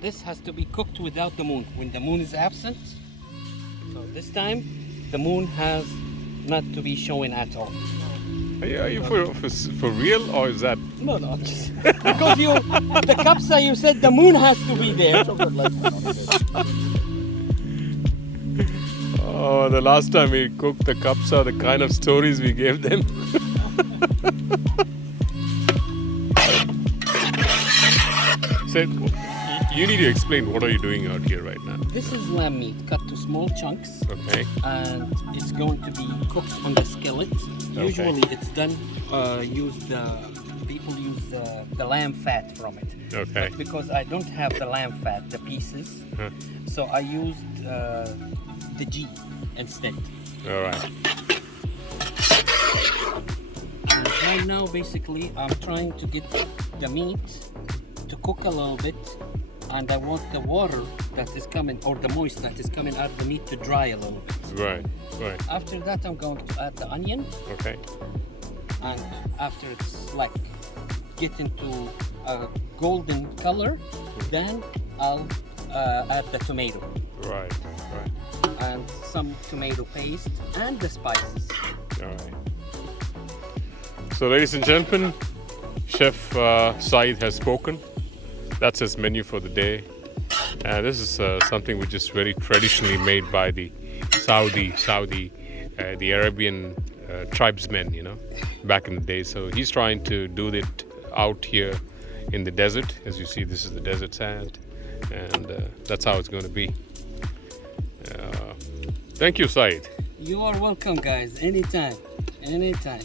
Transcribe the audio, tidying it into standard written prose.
this has to be cooked without the moon. When the moon is absent, so this time the moon has not to be showing at all. Are you for real, or is that? No, just because the kapsa, you said the moon has to be there. Oh, the last time we cooked the kapsa, the kind of stories we gave them. So, you need to explain what are you doing out here right now. This is lamb meat cut to small chunks. Okay. And it's going to be cooked on the skillet. Usually it's done, people use the lamb fat from it. Okay. But because I don't have the lamb fat, the pieces, so I used the G instead. All right. And right now, basically, I'm trying to get the meat to cook a little bit, and I want the water that is coming, or the moist that is coming out of the meat, to dry a little bit. Right. Right. After that, I'm going to add the onion, Okay. and after it's like getting to a golden color, then I'll add the tomato Right. Right. and some tomato paste and the spices. All right. So, ladies and gentlemen, Chef Saeed has spoken. That's his menu for the day. This is something which is very traditionally made by the the Arabian tribesmen, back in the day. So he's trying to do it out here in the desert. As you see, this is the desert sand, and that's how it's going to be. Thank you, Saeed. You are welcome, guys. Anytime. Anytime.